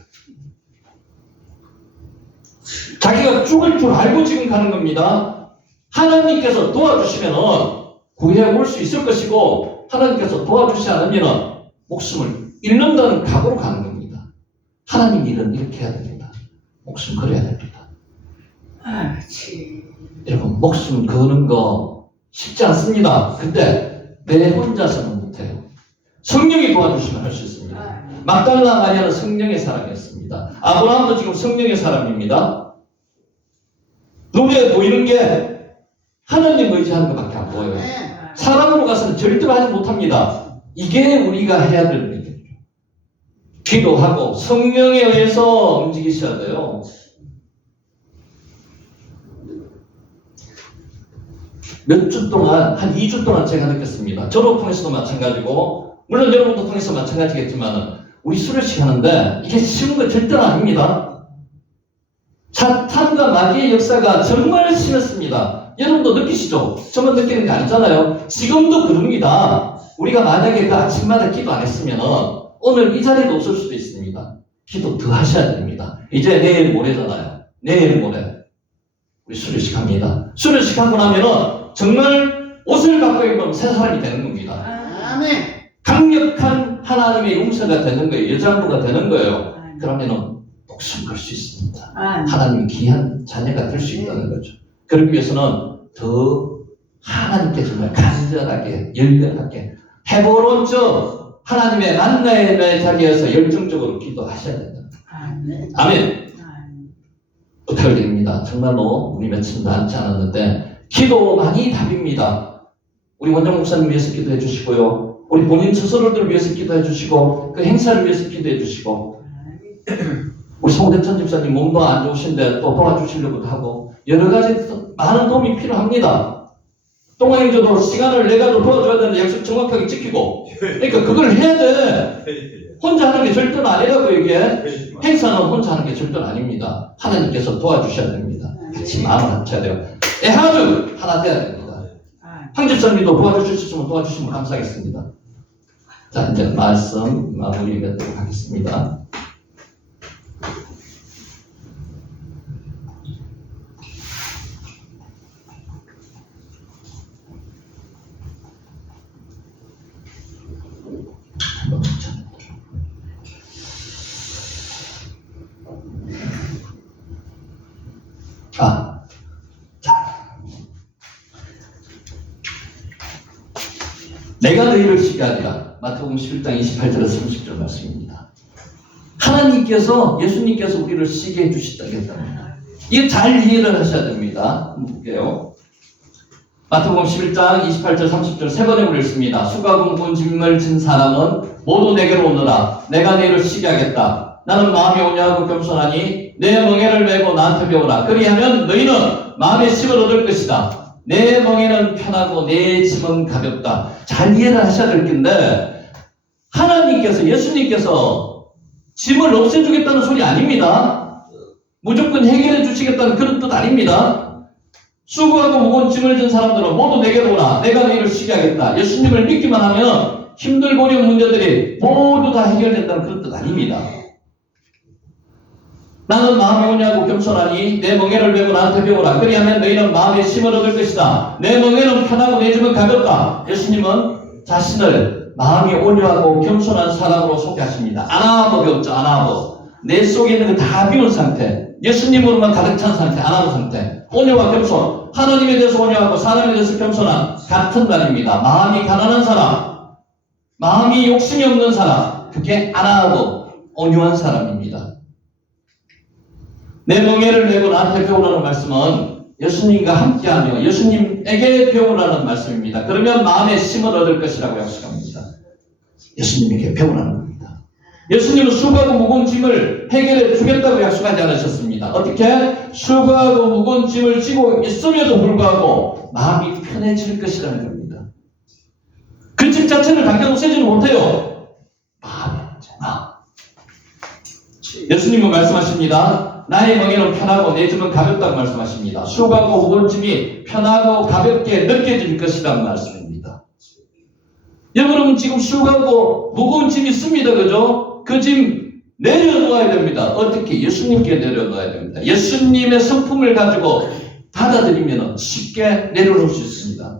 자기가 죽을 줄 알고 지금 가는 겁니다. 하나님께서 도와주시면 구해올 수 있을 것이고 하나님께서 도와주시지 않으면 목숨을 잃는다는 각오로 가는 겁니다. 하나님 일은 이렇게 해야 됩니다. 목숨 걸어야 됩니다. 여러분 목숨 거는 거 쉽지 않습니다. 근데 내 혼자서는 못해요. 성령이 도와주시면 할 수 있습니다. 막달라 마리아는 성령의 사람이었습니다. 아브라함도 지금 성령의 사람입니다. 눈에 보이는 게 하나님 의지하는 것밖에 안 보여요. 사람으로 가서는 절대로 하지 못합니다. 이게 우리가 해야 될 일이죠. 기도하고 성령에 의해서 움직이셔야 돼요. 몇 주 동안, 한 2주 동안 제가 느꼈습니다. 저를 통해서도 마찬가지고, 물론 여러분도 통해서 마찬가지겠지만, 우리 수료식 하는데, 이게 쉬운 거 절대로 아닙니다. 사탄과 마귀의 역사가 정말 심했습니다. 여러분도 느끼시죠? 저만 느끼는 게 아니잖아요. 지금도 그럽니다. 우리가 만약에 그 아침마다 기도 안 했으면, 오늘 이 자리도 없을 수도 있습니다. 기도 더 하셔야 됩니다. 이제 내일 모레잖아요. 내일 모레. 우리 수료식 합니다. 수료식 하고 나면은, 정말 옷을 바꿔 입으면 새 사람이 되는 겁니다. 아멘. 강력한 하나님의 용서가 되는 거예요. 여자부가 되는 거예요. 그러면은 목숨 걸 수 있습니다. 하나님의 귀한 자녀가 될 수 있다는 거죠. 그러기 위해서는 더 하나님께 정말 간절하게, 열렬하게, 해보론적 하나님의 만나의 자리에서 열정적으로 기도하셔야 된다. 아멘. 부탁을 드립니다. 정말로 우리 며칠 남지 않았는데 기도만이 답입니다. 우리 원장 목사님 위해서 기도해 주시고요. 우리 본인 스스로를 위해서 기도해 주시고 그 행사를 위해서 기도해 주시고 우리 송대천 집사님 몸도 안 좋으신데 또 도와주시려고도 하고 여러 가지 많은 도움이 필요합니다. 동행자도 시간을 내가 도와줘야 되는 약속 정확하게 지키고 그러니까 그걸 해야 돼. 혼자 하는 게 절대는 아니라고 이게 행사는 혼자 하는 게 절대는 아닙니다. 하나님께서 도와주셔야 됩니다. 같이 마음을 합쳐야 돼요. 애하주 하나 돼야 됩니다. 황 집사님도 도와주실 수 있으면 도와주시면 감사하겠습니다. 자, 이제 말씀 마무리 맺도록 하겠습니다. 내가 너희를 시게 하리라. 마태복음 11장 28절에서 30절 말씀입니다. 하나님께서 예수님께서 우리를 시게 해주셨다겠답니다. 이거 잘 이해를 하셔야 됩니다. 한번 볼게요. 마태복음 11장 28절 30절 세 번에 올렸습니다. 수고하고 무거운 짐을 진 사람은 모두 내게로 오너라. 내가 너희를 시게 하겠다. 나는 마음이 온유하고 겸손하니 내 멍에를 메고 나한테 배우라. 그리하면 너희는 마음의 힘을 얻을 것이다. 내 멍에는 편하고 내 짐은 가볍다. 잘 이해를 하셔야 될 텐데 하나님께서 예수님께서 짐을 없애주겠다는 소리 아닙니다. 무조건 해결해 주시겠다는 그런 뜻 아닙니다. 수고하고 무거운 짐을 진 사람들은 모두 내게로 오라. 내가 너희를 쉬게 하겠다. 예수님을 믿기만 하면 힘들고 어려운 문제들이 모두 다 해결된다는 그런 뜻 아닙니다. 나는 마음이 온유하고 겸손하니 내 멍에를 메고 나한테 배우라. 그리하면 너희는 마음의 힘을 얻을 것이다. 내 멍에는 편하고 내 짐은 가볍다. 예수님은 자신을 마음이 온유하고 겸손한 사람으로 소개하십니다. 아나버 배웠죠. 아나버. 내 속에 있는 거 다 비운 상태. 예수님으로만 가득 찬 상태. 아나버 상태. 온유와 겸손. 하나님에 대해서 온유하고 사람에 대해서 겸손한 같은 말입니다. 마음이 가난한 사람. 마음이 욕심이 없는 사람. 그게 아나버. 온유한 사람입니다. 내 멍에를 메고 나한테 배우라는 말씀은 예수님과 함께하며 예수님에게 배우라는 말씀입니다. 그러면 마음의 힘을 얻을 것이라고 약속합니다. 예수님에게 배우라는 겁니다. 예수님은 수고하고 무거운 짐을 해결해 주겠다고 약속하지 않으셨습니다. 어떻게? 수고하고 무거운 짐을 지고 있음에도 불구하고 마음이 편해질 것이라는 겁니다. 그 짐 자체를 당장 없애지는 못해요. 마음. 예수님은 말씀하십니다. 나의 멍에는 편하고 내 짐은 가볍다고 말씀하십니다. 수고하고 무거운 짐이 편하고 가볍게 느껴질 것이라는 말씀입니다. 여러분 지금 수고하고 무거운 짐이 있습니다. 그죠? 그 짐 내려놓아야 됩니다. 어떻게? 예수님께 내려놓아야 됩니다. 예수님의 성품을 가지고 받아들이면 쉽게 내려놓을 수 있습니다.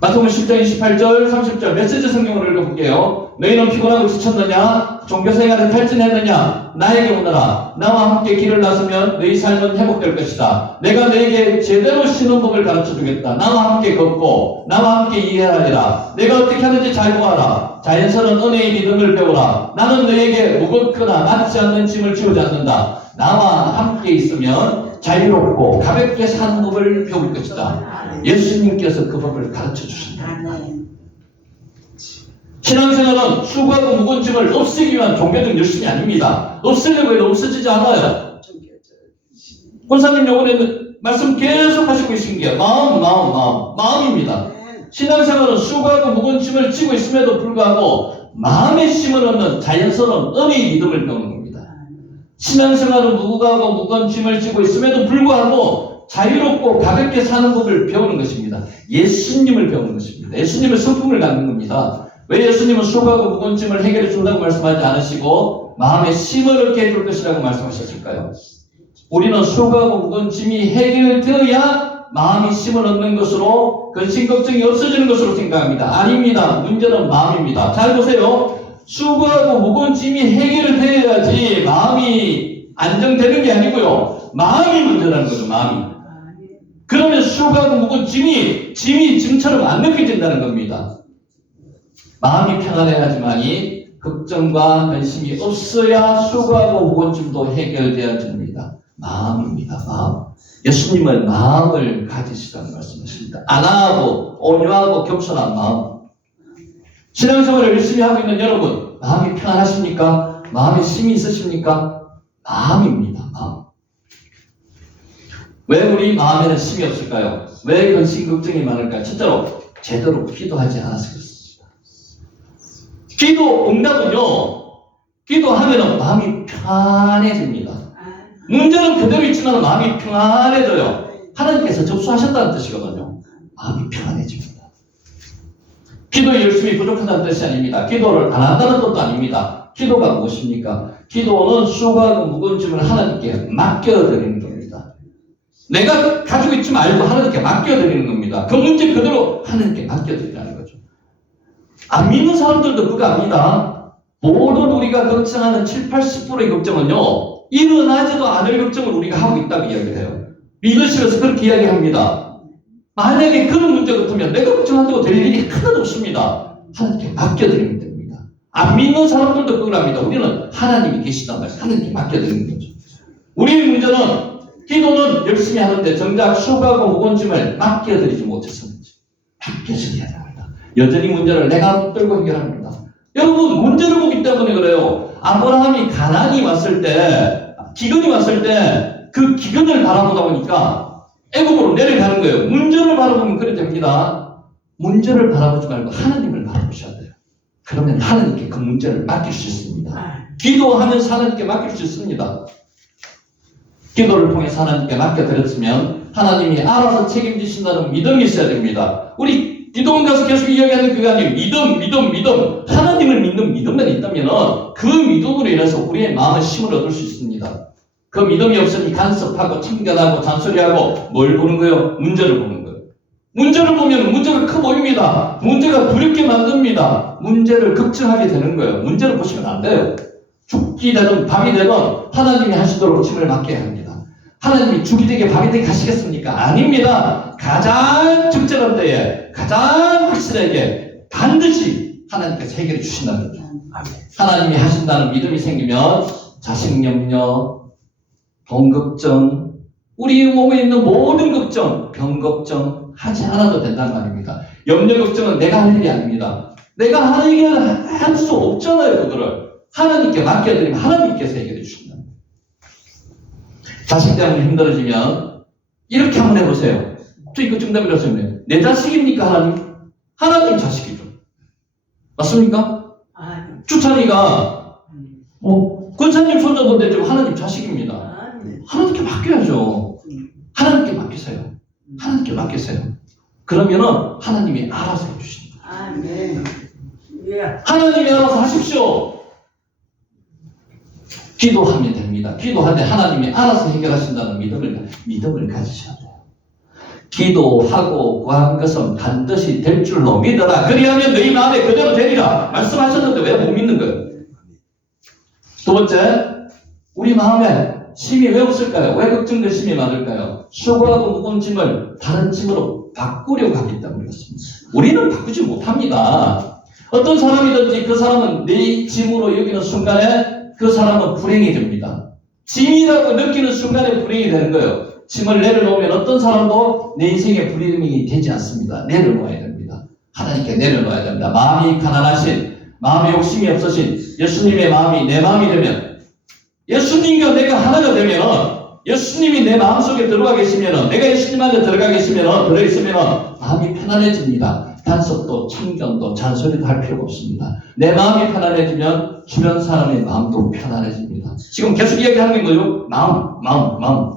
마태복음 10장 28절 30절 메시지 성경을 읽어볼게요. 너희는 피곤하고 지쳤느냐? 종교생활을 탈진했느냐? 나에게 오너라. 나와 함께 길을 나서면 너희 삶은 회복될 것이다. 내가 너에게 제대로 쉬는 법을 가르쳐주겠다. 나와 함께 걷고 나와 함께 이해하리라. 내가 어떻게 하는지 잘 보아라. 자연스러운 은혜의 믿음을 배우라. 나는 너에게 무겁거나 낫지 않는 짐을 지우지 않는다. 나와 함께 있으면 자유롭고 가볍게 사는 법을 배울 것이다. 예수님께서 그 법을 가르쳐 주신다. 신앙생활은 수고하고 무거운 짐을 없애기 위한 종교적 열심이 아닙니다. 없애려고 해도 없어지지 않아요. 권사님 요번에 말씀 계속 하시고 계신 게 마음입니다. 신앙생활은 수고하고 무거운 짐을 지고 있음에도 불구하고 마음의 힘을 얻는 자연스러운 은혜의 믿음을 배우는 겁니다. 신앙생활은 누구하고 무거운 짐을 지고 있음에도 불구하고 자유롭고 가볍게 사는 법을 배우는 것입니다. 예수님을 배우는 것입니다. 예수님의 성품을 갖는 겁니다. 왜 예수님은 수고하고 무거운 짐을 해결해 준다고 말씀하지 않으시고 마음의 힘을 얻게 해줄 것이라고 말씀하셨을까요? 우리는 수고하고 무거운 짐이 해결되어야 마음이 심을 얻는 것으로 근심 걱정이 없어지는 것으로 생각합니다. 아닙니다. 문제는 마음입니다. 잘 보세요. 수고하고 무거운 짐이 해결되어야지 마음이 안정되는 게 아니고요. 마음이 문제라는 거죠. 마음이. 그러면 수고하고 무거운 짐이 짐처럼 안 느껴진다는 겁니다. 마음이 평안해야지만이 걱정과 근심이 없어야 수고하고 무거운 짐도 해결되어집니다. 마음입니다. 마음. 예수님은 마음을 가지시라는 말씀이십니다. 안하고 온유하고 겸손한 마음. 신앙생활을 열심히 하고 있는 여러분, 마음이 평안하십니까? 마음에 힘이 있으십니까? 마음입니다. 마음. 왜 우리 마음에는 힘이 없을까요? 왜 근심 걱정이 많을까요? 첫째로 제대로 기도하지 않아서 그렇습니다. 기도 응답은요, 기도하면 마음이 편안해집니다. 문제는 그대로 있지만 마음이 평안해져요. 하나님께서 접수하셨다는 뜻이거든요. 마음이 평안해집니다. 기도 열심히 부족하다는 뜻이 아닙니다. 기도를 안 한다는 것도 아닙니다. 기도가 무엇입니까? 기도는 수고하고 무거운 짐을 하나님께 맡겨드리는 겁니다. 내가 가지고 있지 말고 하나님께 맡겨드리는 겁니다. 그 문제 그대로 하나님께 맡겨드리라는 거죠. 안 믿는 사람들도 그거 압니다. 모든 우리가 걱정하는 7, 80%의 걱정은요, 일어나지도 않을 걱정을 우리가 하고 있다고 이야기를 해요. 믿으시면서 그렇게 이야기합니다. 만약에 그런 문제 같으면 내가 걱정한다고 될 일이 하나도 없습니다. 하나님께 맡겨드리면 됩니다. 안 믿는 사람들도 그걸 합니다. 우리는 하나님이 계시단 말이에요. 하나님께 맡겨드리는 거죠. 우리의 문제는 기도는 열심히 하는데 정작 수고하고 무거운 짐을 맡겨드리지 못해서 맡겨드려야 됩니다. 여전히 문제를 내가 붙들고 해결합니다. 여러분, 문제를 보기 때문에 그래요. 아브라함이 가난이 왔을 때, 기근이 왔을 때 그 기근을 바라보다 보니까 애굽으로 내려가는 거예요. 문제를 바라보면 그래 됩니다. 문제를 바라보지 말고 하나님을 바라보셔야 돼요. 그러면 하나님께 그 문제를 맡길 수 있습니다. 기도하면서 하나님께 맡길 수 있습니다. 기도를 통해서 하나님께 맡겨드렸으면 하나님이 알아서 책임지신다는 믿음이 있어야 됩니다. 우리 기도원 가서 계속 이야기하는 그게 아니에요. 믿음. 하나님을 믿는 믿음만 있다면 그 믿음으로 인해서 우리의 마음의 힘을 얻을 수 있습니다. 그 믿음이 없으니 간섭하고 참견하고 잔소리하고 뭘 보는 거예요? 문제를 보는 거예요. 문제를 보면 문제가 커 보입니다. 문제가 두렵게 만듭니다. 문제를 걱정하게 되는 거예요. 문제를 보시면 안 돼요. 죽기 되든 밤이 되든 하나님이 하시도록 힘을 맡게 합니다. 하나님이 죽이 되게 밤이 되게 하시겠습니까? 아닙니다. 가장 적절한 때에 가장 확실하게 반드시 하나님께서 해결해 주신다는 거죠. 하나님이 하신다는 믿음이 생기면 자식 염려, 돈 걱정, 우리 몸에 있는 모든 걱정, 병 걱정 하지 않아도 된다는 말입니다. 염려 걱정은 내가 할 일이 아닙니다. 내가 하는 일을 할 수 없잖아요. 그거를 하나님께 맡겨드리면 하나님께서 해결해 주신다. 자식 때문에 힘들어지면 이렇게 한번 해보세요. 저 이거 정답이라서요. 내 자식입니까? 하나님 자식이죠. 맞습니까? 주찬이가 권사님 손자도 되지만 하나님 자식입니다. 하나님께 맡겨야죠. 하나님께 맡기세요. 하나님께 맡기세요. 그러면은 하나님이 알아서 해주십니다. 하나님이 알아서 하십시오. 기도하면 됩니다. 기도할 때 하나님이 알아서 해결하신다는 믿음을 가지셔야 돼요. 기도하고 구한 것은 반드시 될 줄로 믿어라. 그리하면 너희 마음에 그대로 되리라. 말씀하셨는데 왜 못 믿는 거예요? 두 번째, 우리 마음에 힘이 왜 없을까요? 왜 걱정과 힘이 많을까요? 수고하고 무거운 짐을 다른 짐으로 바꾸려고 하기 때문에 그렇습니다. 우리는 바꾸지 못합니다. 어떤 사람이든지 그 사람은 내 짐으로 여기는 순간에 그 사람은 불행해집니다. 짐이라고 느끼는 순간에 불행이 되는 거예요. 짐을 내려놓으면 어떤 사람도 내 인생에 불행이 되지 않습니다. 내려놓아야 됩니다. 하나님께 내려놓아야 됩니다. 마음이 가난하신, 마음에 욕심이 없으신 예수님의 마음이 내 마음이 되면, 예수님과 내가 하나가 되면, 예수님이 내 마음속에 들어가 계시면, 내가 예수님 안에 들어가 계시면, 들어있으면 마음이 편안해집니다. 단속도 참견도 잔소리도 할 필요가 없습니다. 내 마음이 편안해지면 주변 사람의 마음도 편안해집니다. 지금 계속 이야기하는 게 뭐죠? 마음.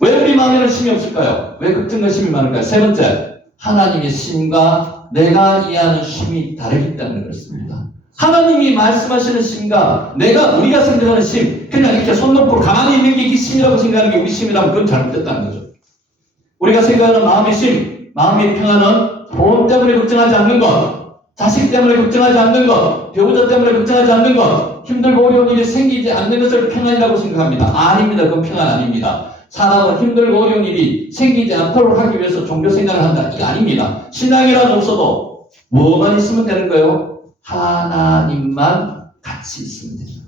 왜 우리 마음에는 힘이 없을까요? 왜 걱정과 힘이 많을까요? 세 번째, 하나님의 힘과 내가 이해하는 힘이 다르기 때문에 그렇습니다. 하나님이 말씀하시는 힘과 우리가 생각하는 힘, 그냥 이렇게 손 놓고 가만히 있는 게 이게 힘이라고 생각하는 게 우리 힘이라면 그건 잘못됐다는 거죠. 우리가 생각하는 마음의 쉼, 마음의 평안은 돈 때문에 걱정하지 않는 것, 자식 때문에 걱정하지 않는 것, 배우자 때문에 걱정하지 않는 것, 힘들고 어려운 일이 생기지 않는 것을 평안이라고 생각합니다. 아닙니다. 그건 평안 아닙니다. 사람은 힘들고 어려운 일이 생기지 않도록 하기 위해서 종교 생활을 한다. 이게 아닙니다. 신앙이라도 없어도 뭐만 있으면 되는 거예요? 하나님만 같이 있으면 됩니다.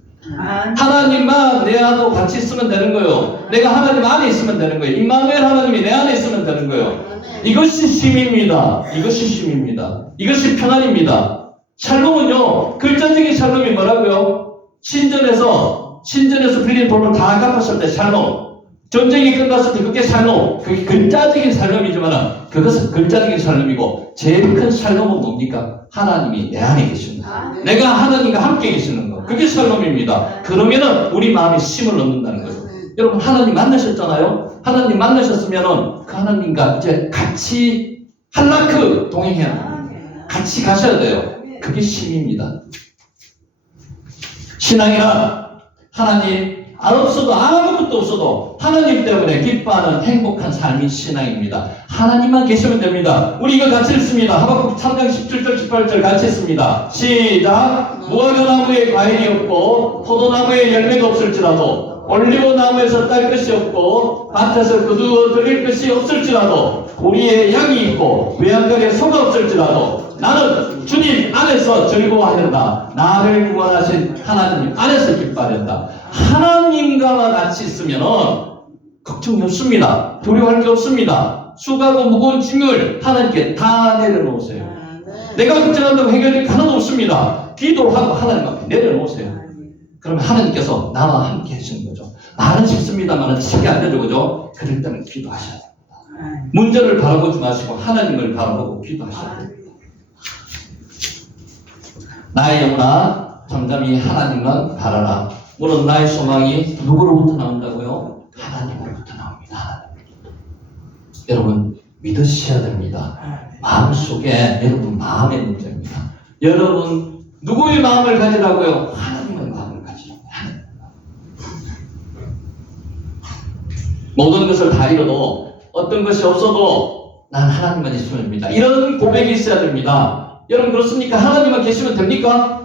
하나님만 내 안으로 같이 있으면 되는 거예요. 내가 하나님 안에 있으면 되는 거예요. 임마누엘 하나님이 내 안에 있으면 되는 거예요. 이것이 쉼입니다. 이것이 쉼입니다. 이것이 평안입니다. 샬롬은요, 글자적인 샬롬이 뭐라고요? 신전에서 빌린 돈을 다 갚았을 때 샬롬. 전쟁이 끝났을 때 그게 샬롬. 그게 글자적인 샬롬이지만 그것은 글자적인 샬롬이고 제일 큰 샬롬은 뭡니까? 하나님이 내 안에 계시는 거예요. 내가 하나님과 함께 계시는 거. 그게 샬롬입니다. 그러면은 우리 마음에 쉼을 얻는다는 거죠. 여러분 하나님 만나셨잖아요. 하나님 만나셨으면은 그 하나님과 이제 같이 할라크 동행해야 합니다. 같이 가셔야 돼요. 그게 쉼입니다. 신앙이란 하나님 없어도 아무것도 없어도 하나님 때문에 기뻐하는 행복한 삶이 신앙입니다. 하나님만 계시면 됩니다. 우리 이거 같이 읽습니다. 하박국 3장 17절 18절 같이 읽습니다. 시작. 무화과나무에 과일이 없고 포도나무에 열매가 없을지라도 올리브나무에서 딸 것이 없고 밭에서 거두어 들일 것이 없을지라도 우리의 양이 있고 외양간에 소가 없을지라도 나는 주님 안에서 즐거워하는다. 나를 구원하신 하나님 안에서 기뻐하는다. 하나님과 같이 있으면 걱정이 없습니다. 두려워할 게 없습니다. 수고하고 무거운 짐을 하나님께 다 내려놓으세요. 내가 걱정한다고 해결될 게 하나도 없습니다. 기도를 하고 하나님 앞에 내려놓으세요. 그러면 하나님께서 나와 함께 하시는 거죠. 말은 쉽습니다만 쉽게 안 되죠. 그죠? 그럴 때는 기도하셔야 됩니다. 문제를 바라보지 마시고 하나님을 바라보고 기도하셔야 됩니다. 나의 영혼아 잠잠히 하나님만 바라라. 물론 나의 소망이 누구로부터 나온다고요? 하나님으로부터 나옵니다. 여러분 믿으셔야 됩니다. 마음속에 여러분 마음의 문제입니다. 여러분 누구의 마음을 가지라고요? 하나님의 마음을 가지라고요. 모든 것을 다 잃어도 어떤 것이 없어도 난 하나님만 있으면 됩니다. 이런 고백이 있어야 됩니다. 여러분 그렇습니까? 하나님만 계시면 됩니까?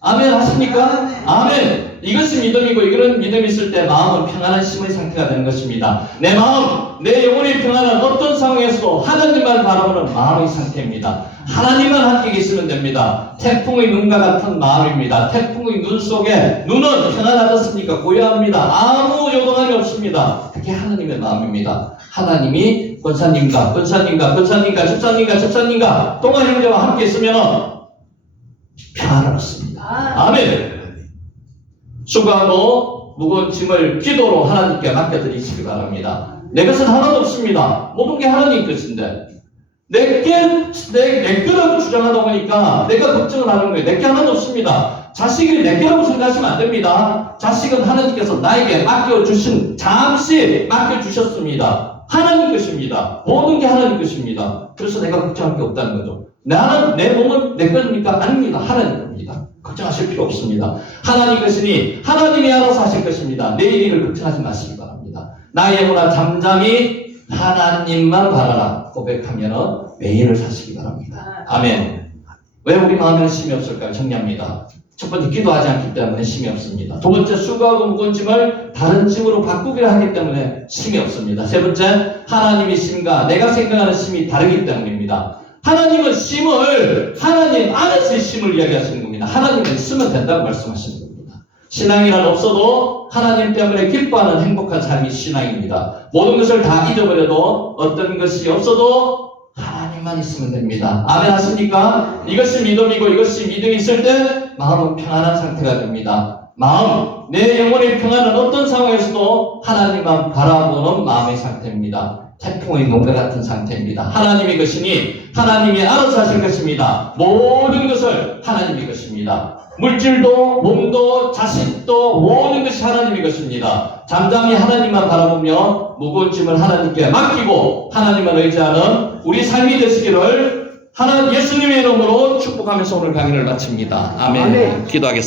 아멘 하십니까? 아멘. 이것이 믿음이고 이런 믿음이 있을 때 마음은 평안한 심의 상태가 되는 것입니다. 내 마음, 내 영혼이 평안한 어떤 상황에서도 하나님만 바라보는 마음의 상태입니다. 하나님만 함께 계시면 됩니다. 태풍의 눈과 같은 마음입니다. 태풍의 눈 속에 눈은 평안하지 않습니까? 고요합니다. 아무 요동함이 없습니다. 그게 하나님의 마음입니다. 하나님이 권사님과 집사님과 동안 형제와 함께 있으면 평안을 얻습니다. 아멘. 수고하고 무거운 짐을 기도로 하나님께 맡겨드리시기 바랍니다. 내 것은 하나도 없습니다. 모든 게 하나님 것인데 내 거라고 주장하다 보니까 내가 걱정을 하는 거예요. 내 게 하나도 없습니다. 자식이 내 거라고 생각하시면 안 됩니다. 자식은 하나님께서 나에게 맡겨주신 잠시 맡겨주셨습니다. 하나님 것입니다. 모든 게 하나님 것입니다. 그래서 내가 걱정할 게 없다는 거죠. 나는 내 몸은 내 것입니까? 아닙니다. 하나님 겁니다. 걱정하실 필요 없습니다. 하나님 것이니 하나님이 알아서 하실 것입니다. 내 일을 걱정하지 마시기 바랍니다. 나의 영혼아 잠잠히 하나님만 바라라 고백하면 매일을 사시기 바랍니다. 아멘. 왜 우리 마음에는 쉼이 없을까요? 정리합니다. 첫 번째 기도하지 않기 때문에 쉼이 없습니다. 두 번째 수고하고 무거운 짐을 다른 짐으로 바꾸기를 하기 때문에 쉼이 없습니다. 세 번째 하나님의 쉼과 내가 생각하는 쉼이 다르기 때문입니다. 하나님은 쉼을 하나님 안에서의 쉼을 이야기하시는 겁니다. 하나님은 있으면 된다고 말씀하시는 겁니다. 신앙이란 없어도 하나님 때문에 기뻐하는 행복한 삶이 신앙입니다. 모든 것을 다 잊어버려도 어떤 것이 없어도 하나님만 있으면 됩니다. 아멘 하십니까? 이것이 믿음이고 이것이 믿음이 있을 때 마음은 평안한 상태가 됩니다. 마음, 내 영혼의 평안은 어떤 상황에서도 하나님만 바라보는 마음의 상태입니다. 태풍의 농가 같은 상태입니다. 하나님의 것이니 하나님이 알아서 하실 것입니다. 모든 것을 하나님의 것입니다. 물질도 몸도 자식도 모든 것이 하나님의 것입니다. 잠잠히 하나님만 바라보며 무거운 짐을 하나님께 맡기고 하나님만 의지하는 우리 삶이 되시기를 하나님 예수님의 이름으로 축복하면서 오늘 강의를 마칩니다. 아멘. 기도하겠습니다.